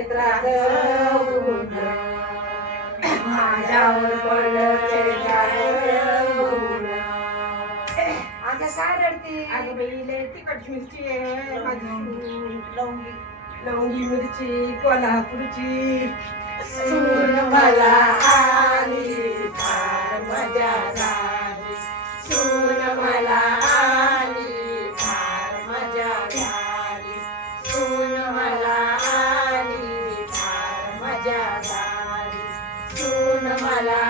चैत्राचं ऊन माझ्यावर पडलं चैत्राचं ऊन. आता काय रडते? अगं बाई लय तिखट मिरची आहे माझी लवंगी लवंगी मिरची कोल्हापूरची सून मला आली फार मजा झाली. सून मला आली फार मजा झाली. सून मला आली फार मजा झाली. सून मला